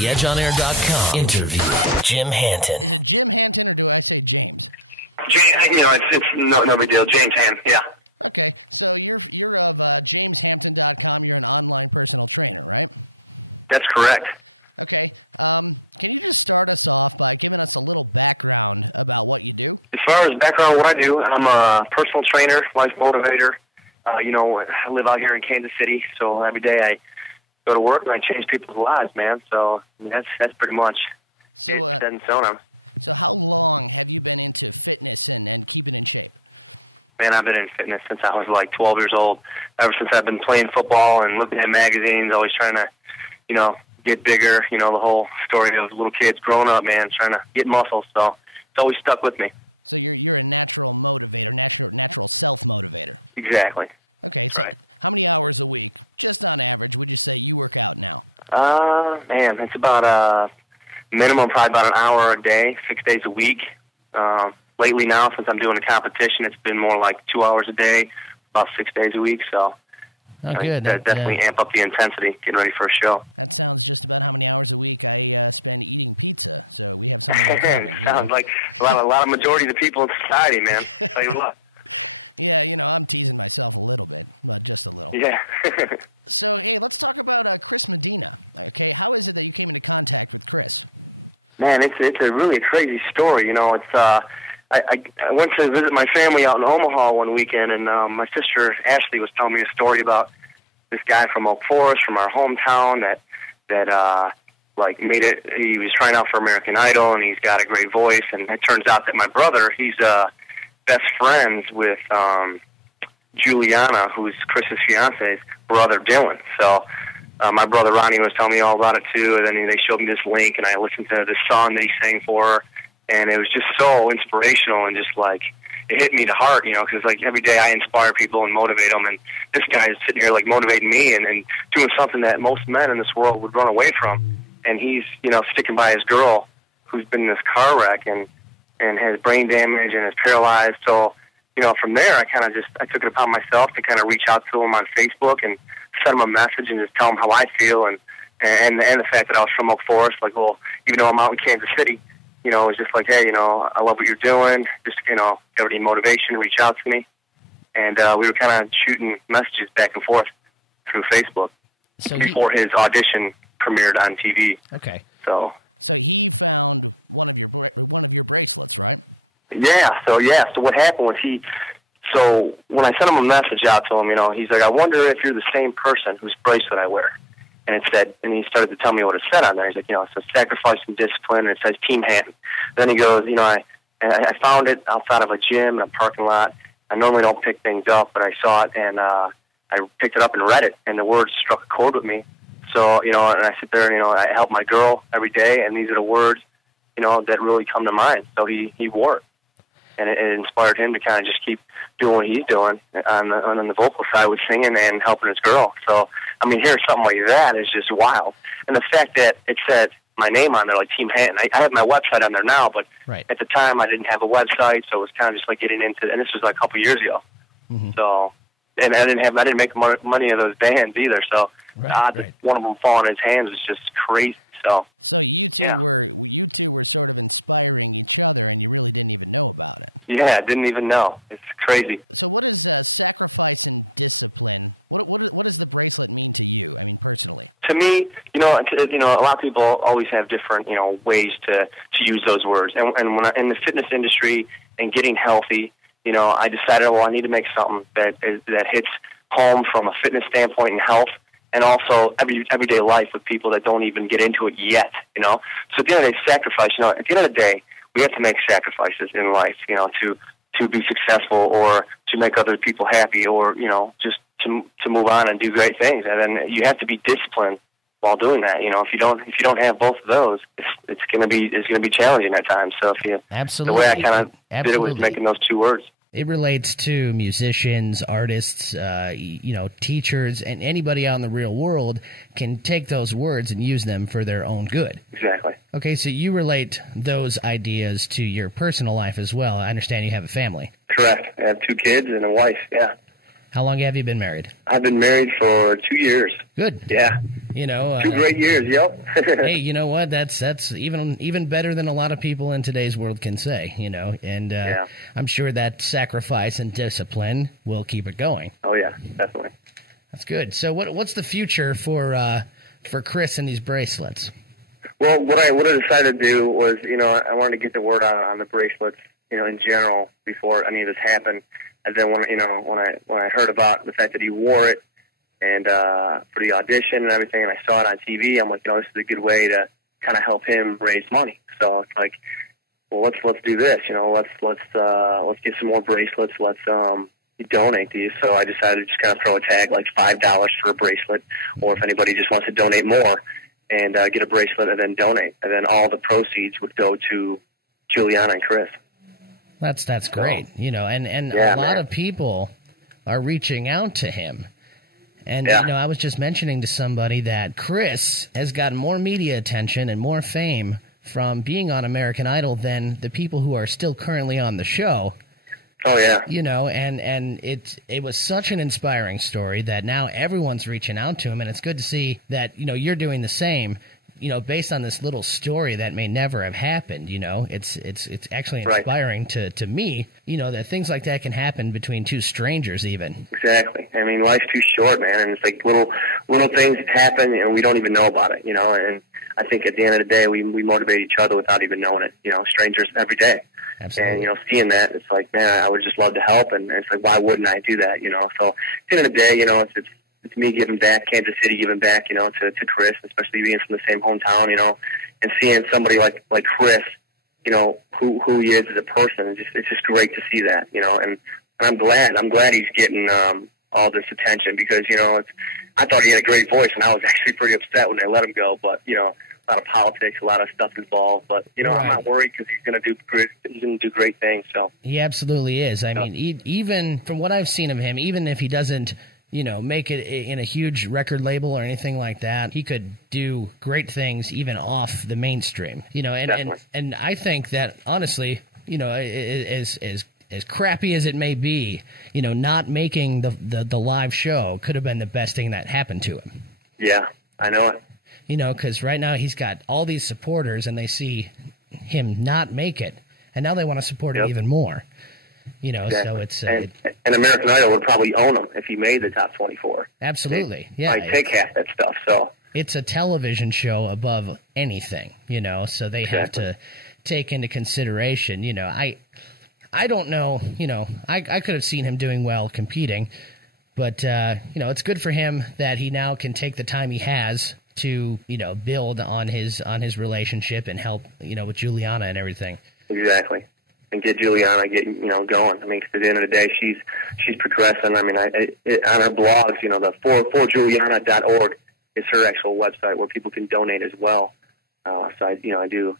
TheEdgeOnAir.com interview Jim Hanton. It's no big deal. James Hanton, yeah. That's correct. As far as background, what I do, I'm a personal trainer, life motivator. I live out here in Kansas City, so every day I go to work and I change people's lives, man. So that's pretty much it set in stone. Man, I've been in fitness since I was like 12 years old. Ever since I've been playing football and looking at magazines, always trying to, get bigger. The whole story of little kids growing up, man, trying to get muscle. So it's always stuck with me. Exactly. That's right. Man, it's about minimum probably about an hour a day, 6 days a week. Lately now, since I'm doing a competition, it's been more like 2 hours a day, about 6 days a week. So good. That definitely amp up the intensity, getting ready for a show. Sounds like a lot of majority of the people in society, man. I'll tell you what. Yeah. Man, it's a really crazy story. It's I went to visit my family out in Omaha one weekend, and my sister Ashley was telling me a story about this guy from Oak Forest, from our hometown, that made it. He was trying out for American Idol, and he's got a great voice. And it turns out that my brother, he's best friends with Juliana, who's Chris's fiance's brother, Dylan. So my brother Ronnie was telling me all about it too, and then they showed me this link, and I listened to this song that he sang for her, and it was just so inspirational, and just like it hit me to heart, because like every day I inspire people and motivate them, and this guy is sitting here like motivating me and doing something that most men in this world would run away from, and he's sticking by his girl who's been in this car wreck and has brain damage and is paralyzed. So from there I took it upon myself to kind of reach out to him on Facebook and send him a message and just tell him how I feel and the fact that I was from Oak Forest. Like, well, even though I'm out in Kansas City, it was just like, hey, I love what you're doing. Just, if you have any motivation, reach out to me. And we were kind of shooting messages back and forth through Facebook before his audition premiered on TV. Okay. So, So what happened was so when I sent him a message out to him, he's like, I wonder if you're the same person whose bracelet I wear. And and he started to tell me what it said on there. He's like, it says sacrifice and discipline, and it says Team Hanton. Then he goes, I found it outside of a gym in a parking lot. I normally don't pick things up, but I saw it, and I picked it up and read it, and the words struck a chord with me. So, and I sit there and, I help my girl every day, and these are the words, that really come to mind. So he wore it. And it inspired him to kind of just keep doing what he's doing on the vocal side with singing and helping his girl. So, hearing something like that is just wild. And the fact that it said my name on there, like Team Hanton, I have my website on there now, but at the time I didn't have a website, so it was kind of just like getting into, and this was like a couple years ago. Mm-hmm. So, and I didn't make money of those bands either. So, the odds of one of them falling in his hands was just crazy. So, yeah. Yeah, I didn't even know. It's crazy. To me, a lot of people always have different, ways to use those words. And when in the fitness industry and getting healthy, I decided, well, I need to make something that hits home from a fitness standpoint and health, and also everyday life with people that don't even get into it yet. So at the end of the day, sacrifice. At the end of the day, we have to make sacrifices in life, to be successful or to make other people happy or, just to move on and do great things. And then you have to be disciplined while doing that. If you don't have both of those, it's going to be challenging at times. So Absolutely. The way I kind of did it was making those two words. It relates to musicians, artists, teachers, and anybody out in the real world can take those words and use them for their own good. Exactly. Okay, so you relate those ideas to your personal life as well. I understand you have a family. Correct. I have 2 kids and a wife, yeah. How long have you been married? I've been married for 2 years. Good. Yeah. 2 great years, yep. Hey, you know what? That's even better than a lot of people in today's world can say, and I'm sure that sacrifice and discipline will keep it going. Oh, yeah, definitely. That's good. So what's the future for Chris and these bracelets? Well, what I decided to do was, I wanted to get the word out on the bracelets, in general before any of this happened. And then when I heard about the fact that he wore it and for the audition and everything, and I saw it on TV, I'm like, this is a good way to kind of help him raise money. So it's like, well, let's do this. Let's get some more bracelets. Let's donate these. So I decided to just kind of throw a tag like $5 for a bracelet, or if anybody just wants to donate more and get a bracelet and then donate, and then all the proceeds would go to Juliana and Chris. That's great, and a lot of people are reaching out to him. And, I was just mentioning to somebody that Chris has gotten more media attention and more fame from being on American Idol than the people who are still currently on the show. Oh, yeah. And it was such an inspiring story that now everyone's reaching out to him, and it's good to see that, you're doing the same. Based on this little story that may never have happened, it's actually inspiring to me, that things like that can happen between two strangers even. Exactly. I mean, life's too short, man, and it's like little things happen and we don't even know about it, and I think at the end of the day, we motivate each other without even knowing it, strangers every day. Absolutely. And, seeing that, it's like, man, I would just love to help, and it's like, why wouldn't I do that, So at the end of the day, it's me giving back, Kansas City giving back, to Chris, especially being from the same hometown, and seeing somebody like Chris, who he is as a person. It's just great to see that, and I'm glad he's getting all this attention because, I thought he had a great voice, and I was actually pretty upset when they let him go, but, a lot of politics, a lot of stuff involved, but, I'm not worried because he's going to do great things, so. He absolutely is. I mean, even from what I've seen of him, even if he doesn't, make it in a huge record label or anything like that, he could do great things even off the mainstream, and I think that honestly, as crappy as it may be, not making the live show could have been the best thing that happened to him. Yeah, I know it. Because right now he's got all these supporters and they see him not make it, and now they want to support him even more. Exactly. So it's and American Idol would probably own him if he made the top 24. Absolutely, I'd take half that stuff. So it's a television show above anything, so they have to take into consideration. I don't know, I could have seen him doing well competing, but it's good for him that he now can take the time he has to build on his relationship and help with Juliana and everything. Exactly. And get Juliana going. I mean, 'cause at the end of the day, she's progressing. I mean, on her blogs, the forjuliana.org is her actual website where people can donate as well. So I do,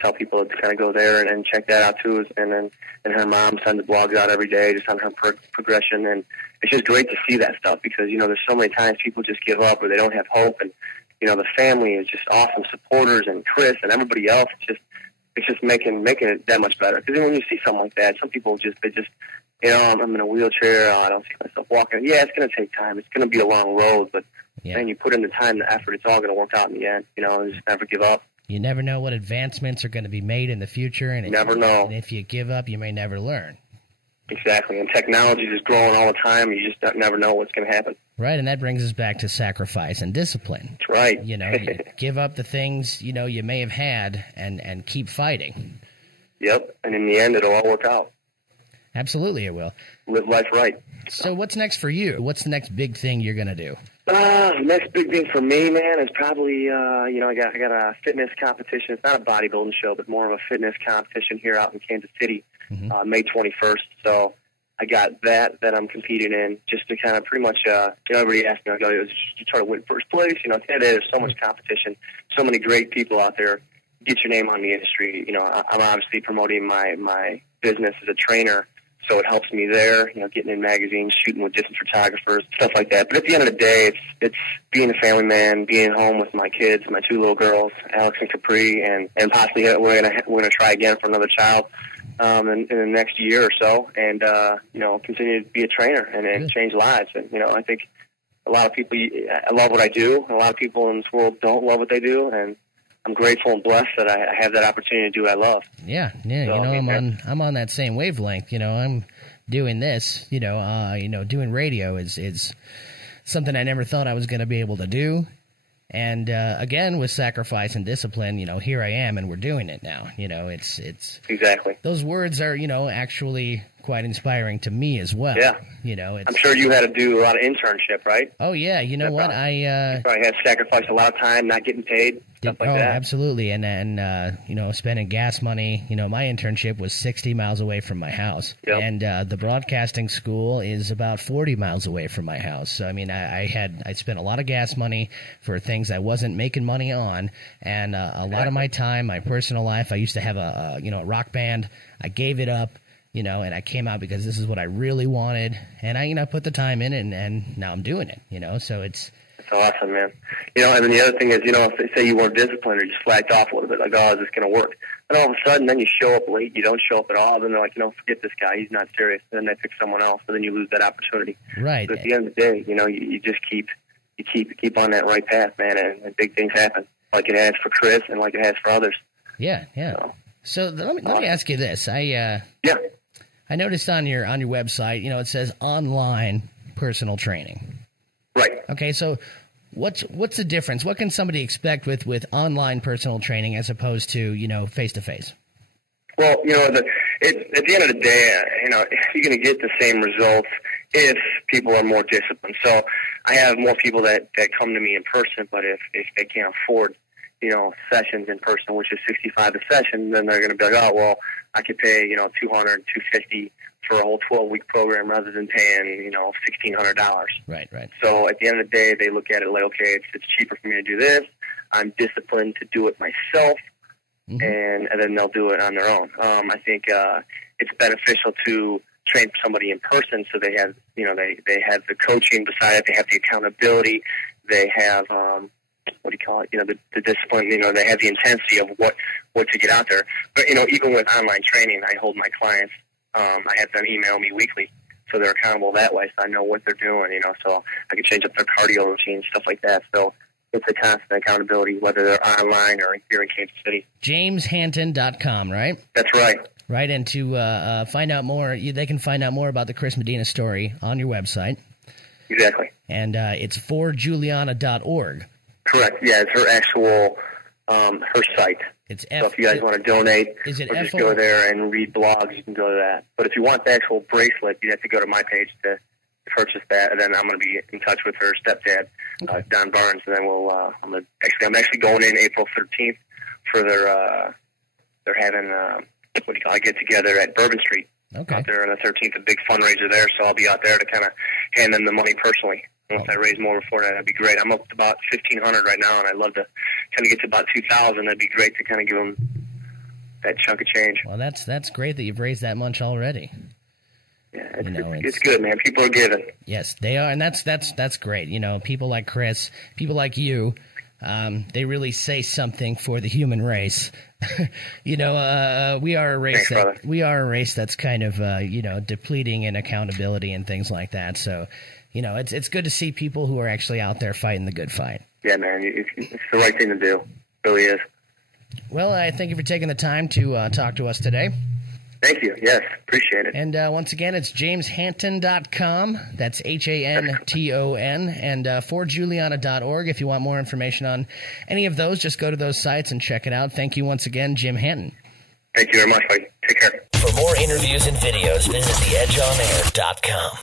tell people to kind of go there and check that out too. And her mom sends the blogs out every day just on her progression. And it's just great to see that stuff because, there's so many times people just give up or they don't have hope. And, the family is just awesome supporters, and Chris and everybody else, it's just making it that much better. Because when you see something like that, some people I'm in a wheelchair. I don't see myself walking. Yeah, it's going to take time. It's going to be a long road, but man, you put in the time, the effort, it's all going to work out in the end. Just never give up. You never know what advancements are going to be made in the future, and never know. And if you give up, you may never learn. Exactly, and technology is growing all the time. You just never know what's going to happen. Right, and that brings us back to sacrifice and discipline. That's right. You give up the things, you may have had and keep fighting. Yep, and in the end, it'll all work out. Absolutely it will. Live life right. So what's next for you? What's the next big thing you're going to do? Next big thing for me, man, is probably, I got a fitness competition. It's not a bodybuilding show, but more of a fitness competition here out in Kansas City, May 21st. So I got that I'm competing in just to kind of pretty much, everybody asked me, to try to win first place. Today there's so much competition, so many great people out there. Get your name on the industry. I'm obviously promoting my business as a trainer. So it helps me there, getting in magazines, shooting with different photographers, stuff like that. But at the end of the day, it's being a family man, being home with my kids, my two little girls, Alex and Capri, and possibly we're gonna try again for another child. in the next year or so, and continue to be a trainer and change lives. And I think a lot of people, I love what I do. A lot of people in this world don't love what they do, and I'm grateful and blessed that I have that opportunity to do what I love. Yeah. So, I'm on that same wavelength. I'm doing this. Doing radio is something I never thought I was going to be able to do. And again, with sacrifice and discipline, here I am, and we're doing it now. It's exactly. Those words are, actually quite inspiring to me as well. Yeah. I'm sure you had to do a lot of internship, right? Oh yeah. You know what? You probably had to sacrifice a lot of time, not getting paid, stuff like that. Absolutely. And spending gas money. My internship was 60 miles away from my house, and the broadcasting school is about 40 miles away from my house. So I mean, I spent a lot of gas money for things I wasn't making money on, and a lot of my time, my personal life. I used to have a rock band. I gave it up. And I came out because this is what I really wanted, and I put the time in, and now I'm doing it. So it's awesome, man. And then the other thing is, if they say you weren't disciplined or just flagged off a little bit, like, oh, is this going to work? And all of a sudden, then you show up late, you don't show up at all, then they're like, forget this guy, he's not serious. And then they pick someone else, and then you lose that opportunity. Right. But at the end of the day, you just keep on that right path, man, and big things happen, like it has for Chris and like it has for others. Yeah. So let me ask you this. I noticed on your website, it says online personal training. Right. Okay, so what's the difference? What can somebody expect with online personal training as opposed to, face-to-face? Well, at the end of the day, you're going to get the same results if people are more disciplined. So I have more people that come to me in person, but if they can't afford, sessions in person, which is $65 a session, then they're going to be like, oh, well, I could pay, $200, $250 for a whole 12-week program rather than paying, $1,600. Right. So at the end of the day, they look at it like, okay, it's cheaper for me to do this. I'm disciplined to do it myself, and then they'll do it on their own. I think it's beneficial to train somebody in person so they have, they have the coaching beside it, they have the accountability, they have the discipline, they have the intensity of what to get out there. But, even with online training, I hold my clients, I have them email me weekly, so they're accountable that way, so I know what they're doing, so I can change up their cardio routine, stuff like that. So it's a constant accountability, whether they're online or here in Kansas City. JamesHanton.com, right? That's right. Right, and to find out more, they can find out more about the Chris Medina story on your website. Exactly. And it's forjuliana.org. Correct. Yeah, it's her actual, her site. So if you guys want to donate, or just go there and read blogs, you can go to that. But if you want the actual bracelet, you have to go to my page to purchase that, and then I'm going to be in touch with her stepdad, Don Barnes, and then I'm actually going in April 13th for they're having a get together at Bourbon Street. Okay. Out there on the 13th, a big fundraiser there, so I'll be out there to kind of hand them the money personally. Once I raise more before that'd be great. I'm up to about 1,500 right now, and I'd love to kind of get to about 2,000. That'd be great to kind of give them that chunk of change. Well, that's great that you've raised that much already. Yeah, it's good, man. People are giving. Yes, they are, and that's great. People like Chris, people like you, they really say something for the human race. We are a race. Thanks, we are a race that's kind of depleting in accountability and things like that. So. It's good to see people who are actually out there fighting the good fight. Yeah, man, it's the right thing to do. It really is. Well, I thank you for taking the time to talk to us today. Thank you. Yes, appreciate it. And once again, it's JamesHanton.com. That's Hanton. And forjuliana.org. If you want more information on any of those, just go to those sites and check it out. Thank you once again, Jim Hanton. Thank you very much, buddy. Take care. For more interviews and videos, visit theedgeonair.com.